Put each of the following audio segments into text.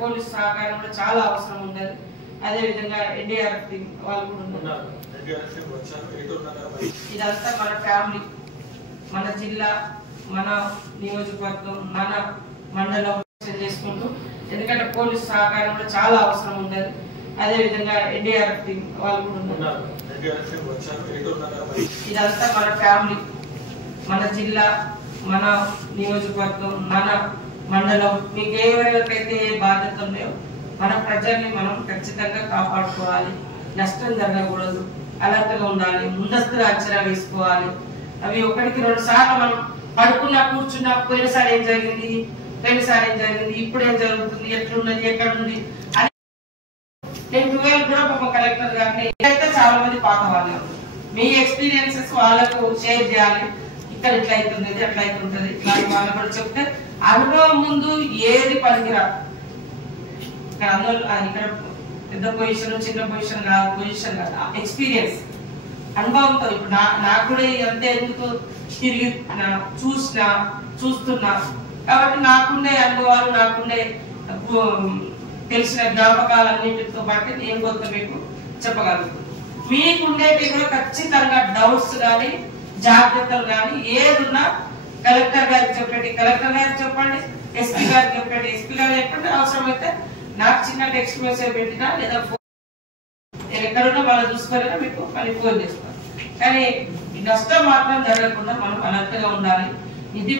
Police సహకారం కూడా చాలా అవసరం ఉన్నది. అదే విధంగా ఎన్డీఆర్ఎఫ్ టీం వాళ్ళు కూడా ఉన్నారు. ఇదంతా మన ఫ్యామిలీ, మన జిల్లా, మన నియోజకవర్గం, మన మండలం చేసుకుంటూ, ఎందుకంటే పోలీస్ సహకారం కూడా చాలా అవసరం ఉన్నది. అదే విధంగా ఎన్డీఆర్ఎఫ్ టీం వాళ్ళు కూడా ఉన్నారు. ఇదంతా మన ఫ్యామిలీ, మన జిల్లా, మన నియోజకవర్గం, మన మండలం, మీకు ఎవరికైతే బాధ్యత ఉన్నాయో మన ప్రజల్ని మనం ఖచ్చితంగా కాపాడుకోవాలి. నష్టం జరగకూడదు, అలర్ట్గా ఉండాలి, ముందస్తుగా అంచనా వేసుకోవాలి. అవి ఒకటికి 2 సార్లు మనం పడుకున్నా కూర్చున్నా పోయినసారి ఏం జరిగింది, ఇప్పుడు ఏం జరుగుతుంది, ఎట్లున్నది, ఎక్కడుంది అని. నేను 12 కూడా ఒక కలెక్టర్ గారిని అయితే చాలా మంది పాత వాళ్ళు మీ ఎక్స్పీరియన్సెస్ వాళ్ళకు షేర్ చేయాలి. ఇక్కడ ఇట్లా అవుతుంది, అట్లా అవుతుంటది, ఇట్లాంటి వాళ్ళు కూడా చెప్తే అనుభవం ముందు ఏది పనికిరాదు. ఇక్కడ అందరూ ఇక్కడ పెద్ద పొజిషన్ చిన్న పొజిషన్ కాదు, ఎక్స్పీరియన్స్ అనుభవంతో. ఇప్పుడు నాకు కూడా అంతే, ఎందుకు తిరిగి చూస్తున్నా కాబట్టి నాకుండే అనుభవాలు, నాకుండే తెలిసిన జ్ఞాపకాలన్నింటితో పాటు నేను కొంత మీకు చెప్పగలుగుతాను. మీకుండేటి కూడా ఖచ్చితంగా డౌట్స్ కానీ జాగ్రత్తలు కానీ ఏదున్నా కలెక్టర్ గారికి చెప్పండి, కలెక్టర్ గారికి చెప్పండి, ఎస్పీ గారికి చెప్పండి, ఎస్పీ గారు చెప్పండి. అవసరమైతే నాకు చిన్న టెక్స్ట్ మెసేజ్ పెట్టినా లేదా నేను ఎక్కడున్నా వాళ్ళు చూసుకోలేదా మీకు మళ్ళీ ఫోన్ చేస్తాను. కానీ నష్టం మాత్రం జరగకుండా మనం అలర్ట్గా ఉండాలి. ఇది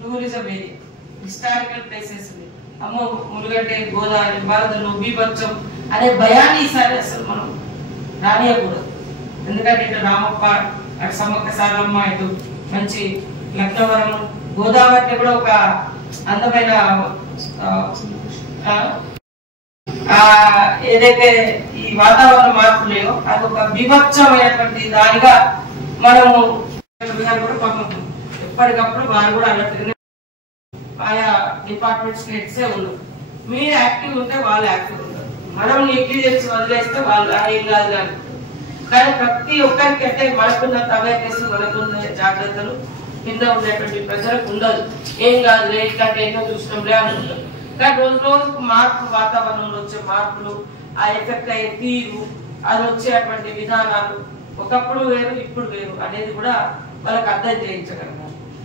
టూరిజం ఏరియా, హిస్టారికల్ ప్లేసెస్, అమ్మో ములుగడ్డే, గోదావరి, వరదలు, బీభత్సం అనే భయాన్ని ఈసారి అసలు మనం రానియకూడదు. ఎందుకంటే ఇటు రామప్ప, అటు సమ్మక్క సారమ్మ, ఇటు మంచి లక్నవరం, గోదావరి కూడా ఒక అందమైన ఏదైతే ఈ వాతావరణ మార్పులేయో అది ఒక బీభత్సమైనటువంటి దానిగా మనము ఎప్పటికప్పుడు వారు కూడా అన్నట్టుగానే ఆయా డిపార్ట్మెంట్స్ హెడ్సే ఉన్నారు. మీరు యాక్టివ్ ఉంటే వాళ్ళు యాక్టివ్ ఉంటారు. మనం నెగ్లిజెన్స్ వదిలేస్తే వాళ్ళు ఏం కాదు అనుకుంటారు. కానీ ప్రతి ఒక్కరికి అంటే మనకున్న అవేర్నెస్, మనకున్న జాగ్రత్తలు కింద ఉండేటువంటి ప్రజలకు ఉండదు. ఏం కాదు ఇట్లాంటి ఎన్నో చూసినాంలే అనుకుంటారు. కానీ రోజు రోజుకు మార్పు, వాతావరణంలో వచ్చే మార్పులు, ఆ ఎఫెక్ట్ అయ్యే తీరు, అది వచ్చేటువంటి విధానాలు ఒకప్పుడు వేరు ఇప్పుడు వేరు అనేది కూడా వాళ్ళకి అర్థం చేయించగలగాలి.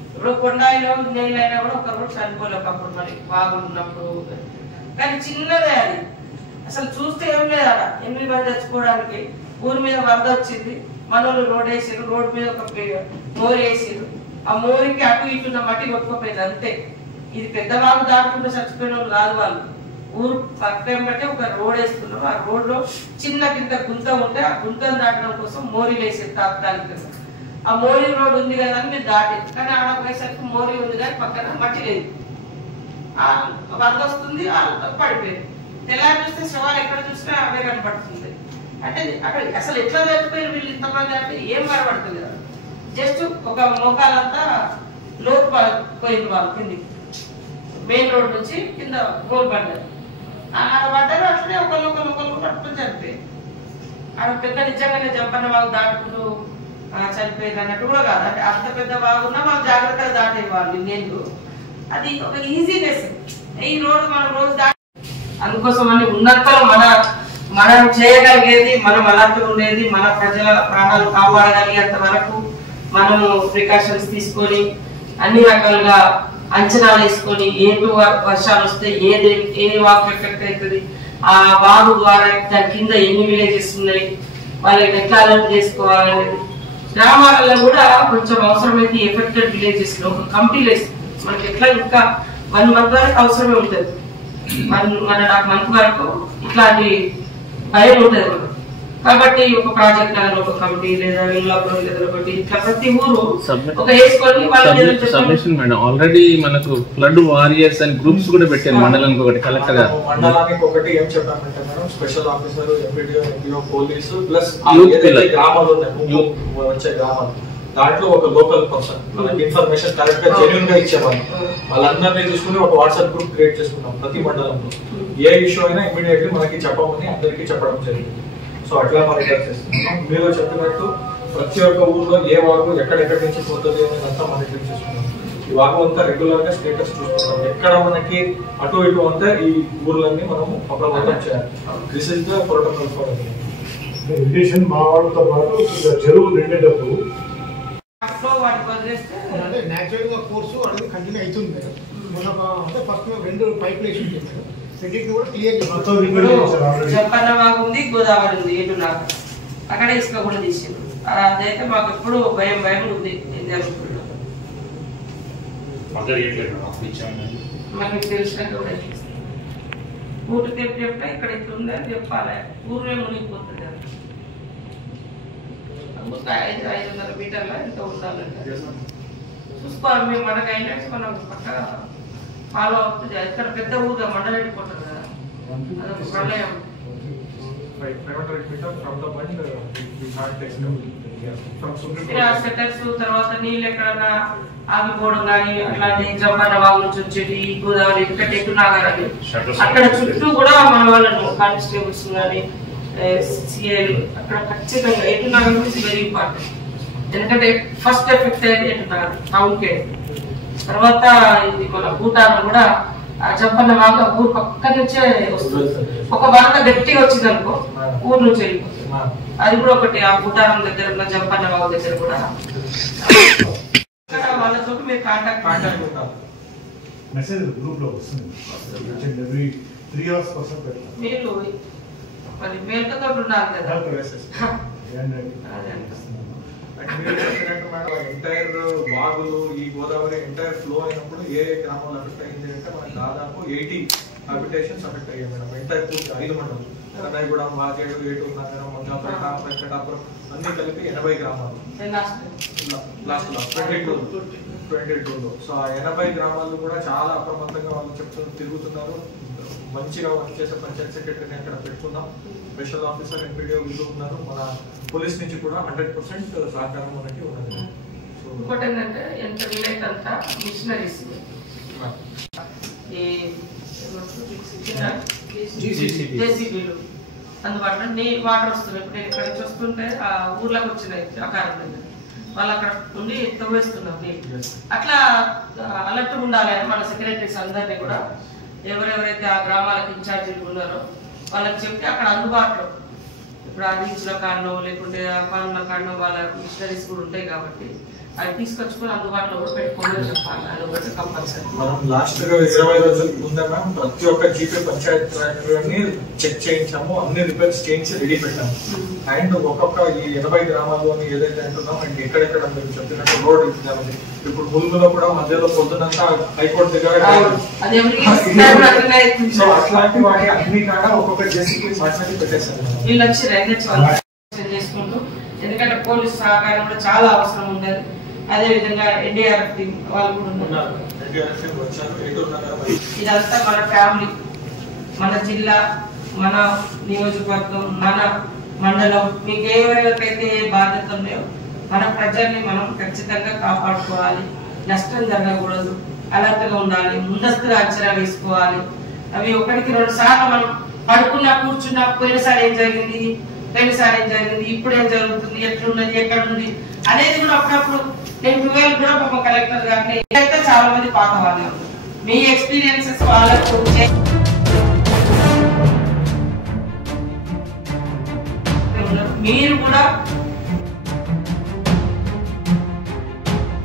ఇప్పుడు కొండాయిలో నీళ్ళైనా కూడా ఒకప్పుడు చనిపోలే, ఒకప్పుడు మరి బాగున్నప్పుడు. కానీ చిన్నదే అది, అసలు చూస్తే ఏం లేదు. అలా 8 మంది తెచ్చుకోవడానికి ఊరి మీద వరద వచ్చింది, మనోళ్ళు రోడ్ వేసారు, రోడ్డు మీద ఒక మోరి వేసారు, ఆ మోరికి అటు ఇటున్న మట్టి కొట్టుకోపోయింది అంతే. ఇది పెద్ద వాగు దాటుకుంటూ చచ్చిపోయిన వాళ్ళు కాదు, వాళ్ళు ఊరు పక్కన బట్టి ఒక రోడ్ వేసుకున్నారు. ఆ రోడ్ లో చిన్న కింద గుంత ఉంటే ఆ గుంతను దాటడం కోసం మోరీ వేసేది తాత్కాలికంగా. ఆ మోరీ రోడ్ ఉంది కదా అని మీరు దాటేది, కానీ ఆడ పోయేసరికి మోరీ ఉంది కానీ పక్కన మట్టి లేదు. ఆ వరద వస్తుంది, పడిపోయింది. తెల్లారి చూస్తే శవాలు ఎక్కడ చూసినా అవే కనపడుతుంది. అంటే అక్కడ అసలు ఎట్లా చచ్చిపోయారు వీళ్ళు ఇంతమంది అంటే ఏం కనపడుతుంది కదా. జస్ట్ ఒక మోకాలంతా లోతు పోయింది వాళ్ళు కిందికి, మెయిన్ రోడ్ నుంచి కింద గోల్ పడ్డారు. ఆడ పడ్డారు, అట్లనే ఒకళ్ళు పట్టుకుని చనిపోయింది. ఆడ పెద్ద నిజంగానే జంపన్న వాగు దాటుకుంటూ చనిపోయింది అన్నట్టు కూడా కాదు. అంటే అంత పెద్ద వాగున్నా వాళ్ళు జాగ్రత్తగా దాటేవాళ్ళు నీళ్ళు. అది ఒక ఈజీనెస్. ఈ రోడ్డు మనం రోజు దాటి అందుకోసం అని ఉన్నంతలో మనం చేయగలిగేది, మనం అలర్ట్గా ఉండేది, మన ప్రజల ప్రాణాలు కాపాడగలిగేంత వరకు మనము ప్రికాషన్స్ తీసుకొని అన్ని రకాలుగా అంచనాలు వేసుకొని ఏటు వర్షాలు వస్తే ఏ వాగు ఎఫెక్ట్ అవుతుంది, ఆ వాగు ద్వారా దాని కింద ఎన్ని విలేజెస్ ఉన్నాయి, వాళ్ళకి ఎట్లా అలర్ట్ చేసుకోవాలనేది. గ్రామాలలో కూడా కొంచెం అవసరమైతే ఎఫెక్టెడ్ విలేజెస్ లో ఒక కమిటీలు వేస్తుంది. మనకి ఎట్లా ఇంకా 1 month వరకు అవసరమే ఉంటుంది. మన మంత్ వరకు ఇట్లాంటి భయం ఉంటుంది. కాబట్టి ఒక ప్రాజెక్ట్ ఒక కమిటీ లేదా ఒకటి ఇట్లా ప్రతి ఊరు ఒక వేసుకొని సబ్మిషన్ మేడం. ఆల్రెడీ మనకు ఫ్లడ్ వారియర్స్ అండ్ గ్రూప్స్ కూడా పెట్టారు మండలానికి ఒకటి, కలెక్టర్ గారు మండలానికి ఒకటి. ఏం చెప్పామంటే మేడం, special officer, MPDO, police plus గ్రామాలు ఉన్నాయి, వచ్చే గ్రామాలు, దాంట్లో ఒక లోకల్ పర్సన్ మనకి ఇన్ఫర్మేషన్ కరెక్ట్ గా జెన్యూన్ గా ఇచ్చేవాళ్ళు. వాళ్ళందరినీ చూసుకుని ఒక వాట్సాప్ గ్రూప్ క్రియేట్ చేసుకున్నాం. ప్రతి మండలంలో ఏ ఇష్యూ అయినా ఇమీడియట్లీ మనకి చెప్పమని అందరికీ చెప్పడం జరిగింది. సో అట్లా మానిటర్ చేస్తున్నాం. మీరు చెప్పినట్టు ప్రతి ఒక్క ఊర్లో ఏ వాగు ఎక్కడెక్కడి నుంచి పోతుంది అనేది అంతా మానిటర్ చేస్తున్నాం. ఈ భాగం అంతా రెగ్యులర్ గా స్టేటస్ చూస్తున్నాం. ఎక్కడ మనకి అటు ఇటు అంతా ఈ ఊర్లన్నీ మనము అప్రమత్తం చేయాలి. This is the protocol for irrigation. మా వాళ్ళతో పాటు చెరువు నిండేటప్పుడు అంటే న్యాచురల్ గా కోర్సు అనేది కంటిన్యూ అవుతుంది మేడం. మొన్న అంటే ఫస్ట్ 2 పైపులు వేసి ఉంటుంది మేడం. సెకండ్ కూడా క్లియర్ చెప్పన్న మాకు ఉంది, గోదావరి ఉంది, ఏటులాగా అక్కడ ఇసుక కూడా తీసిండు. అదైతే మాకు ఎప్పుడు భయం ఉంది. ఏం జరుగుతుందో మనకి తెలిసినట్టు కూడా ఊరు తెప్పి ఇక్కడ ఇట్లా ఉంది అని చెప్పాలి. ఊరే మునిగిపోతుంది. 500 మీటర్ల ఇంత ఉండాలంటే చూసుకోవాలి. మేము మనకు అయినట్టు మనం పక్క ఫాలో అవుతుంది. ఇక్కడ పెద్ద ఊరుగా మండలేటి పోతుంది కదా, అదొక ప్రళయం. సెటర్స్ తర్వాత నీళ్ళు ఎక్కడన్నా ఆగిపోవడం కానీ అట్లాంటి జంపన్న వాళ్ళ నుంచి వచ్చేటి గోదావరి ఇంకా టెక్కు నాగారని అక్కడ చుట్టూ కూడా మన వాళ్ళను కానిస్టేబుల్స్ కానీ సిఐలు అక్కడ ఖచ్చితంగా ఎటునాగర్ నుంచి వెరీ ఇంపార్టెంట్. ఎందుకంటే ఫస్ట్ ఎఫెక్ట్ అయ్యేది ఎటునాగర్ టౌన్ కే. తర్వాత ఇది మన భూటాన్ కూడా జంపన్న వాగు ఊరు పక్క నుంచే వస్తుంది. ఒక వరద గట్టిగా వచ్చింది అనుకో ఊరు నుంచి వెళ్ళిపోతుంది. అది కూడా ఒకటి. ఆ భూటాన్ దగ్గర ఉన్న జంపన్న వాగు దగ్గర కూడా వాళ్ళతో మీరు కాంటాక్ట్ ఉంటారు. మెసేజ్ గ్రూప్ లో వస్తుంది. ఎవ్రీ 3 hours కోసం పెట్టాలి. మీరు మరి మేల్కతో ఉండాలి కదా. ఎంటైర్ వాగులు ఈ గోదావరి ఎంటైర్ ఫ్లో అయినప్పుడు ఏ గ్రామాలు అఫెక్ట్ అయింది అంటే మనకి దాదాపు 80 హ్యాబిటేషన్స్ అఫెక్ట్ అయ్యాయి మేడం. ఎంటైర్ పూర్తి 5 మండలం కన్నైగూడెం, వాజేడు, ఏటూరు నగరం, మంగాపేట, వెంకటాపురం అన్ని కలిపి 80 గ్రామాలు లాస్ట్ 22లో. సో ఆ 80 గ్రామాలు కూడా చాలా అప్రమత్తంగా వాళ్ళు చెప్తూ తిరుగుతున్నారు. మంచిగా వర్క్ చేసే పంచాయత్ సెక్రటరీని అక్కడ పెట్టుకున్నాం. స్పెషల్ ఆఫీసర్ ఎంపీడీఓ వీళ్ళు ఉన్నారు. మన పోలీస్ నుంచి కూడా 100% సహకారం మనకి ఉన్నది. ఇంకోటి ఏంటంటే ఎంత వీలైతే అంత మిషనరీస్ జేసీబీలు అందుబాటులో వాటర్ వస్తున్నాయి. ఇప్పుడు నేను ఇక్కడ నుంచి వస్తుంటే ఆ ఊర్లోకి వచ్చినాయి అకారం వాళ్ళు అక్కడ ఉండి తవ్వేస్తున్నారు. అట్లా అలర్ట్ ఉండాలి అని మన సెక్రటరీస్ అందరినీ కూడా ఎవరెవరైతే ఆ గ్రామాలకు ఇన్ఛార్జీలు ఉన్నారో వాళ్ళకి చెప్పి అక్కడ అందుబాటులో ఇప్పుడు ఆ రీచ్ల కారణం లేకుంటే ఆ పనుల కారణం వాళ్ళ మిషనరీస్ కూడా ఉంటాయి కాబట్టి అవి తీసుకొచ్చుకొని అందుబాటులో కూడా పెట్టుకోమని చెప్పాలి. అది ఒకటి కంపల్సరీ. మనం లాస్ట్ 20 రోజుల ముందే మేము ప్రతి ఒక్క జీపీ పంచాయత్ చెక్ చేయించాము. అన్ని రిపేర్స్ చేయించి రెడీ పెట్టాము. అండ్ ఒక్కొక్క ఈ 80 గ్రామాల్లోని ఏదైతే అంటున్నాం అండ్ ఎక్కడెక్కడ మీరు చెప్పినట్టు రోడ్ ఇచ్చామండి. ఇప్పుడు ములుగులో కూడా మధ్యలో పొద్దునంతా హైకోర్టు దగ్గర సో అట్లాంటి వాటి అన్ని కాడ ఒక్కొక్క జేసీబీ మాట్లాడి పెట్టేశారు. వీళ్ళు వచ్చి చేసుకుంటూ ఎందుకంటే పోలీసు సహకారం కూడా చాలా అవసరం ఉండదు. అదే విధంగా ఎన్డీఆర్ఎఫ్ టీం వాళ్ళు కూడా ఉన్నారు. ఇదంతా మన ఫ్యామిలీ, మన జిల్లా, మన నియోజకవర్గం, మన మండలం, మీకు ఎవరికైతే ఏ బాధ్యత ఉన్నాయో మన ప్రజల్ని మనం ఖచ్చితంగా కాపాడుకోవాలి. నష్టం జరగకూడదు, అలర్ట్ గా ఉండాలి, ముందస్తుగా అంచనా వేసుకోవాలి. అవి 1-2 సార్లు మనం పడుకున్నా కూర్చున్నా పోయినసారి ఏం జరిగింది, ఇప్పుడు ఏం జరుగుతుంది, ఎట్లున్నది, ఎక్కడుంది అనేది కూడా అప్పుడప్పుడు నేను 12 కూడా ఒక కలెక్టర్ గారిని అయితే చాలా మంది పాత వాళ్ళే ఉన్నారు. మీ ఎక్స్పీరియన్సెస్ వాళ్ళకు మీరు కూడా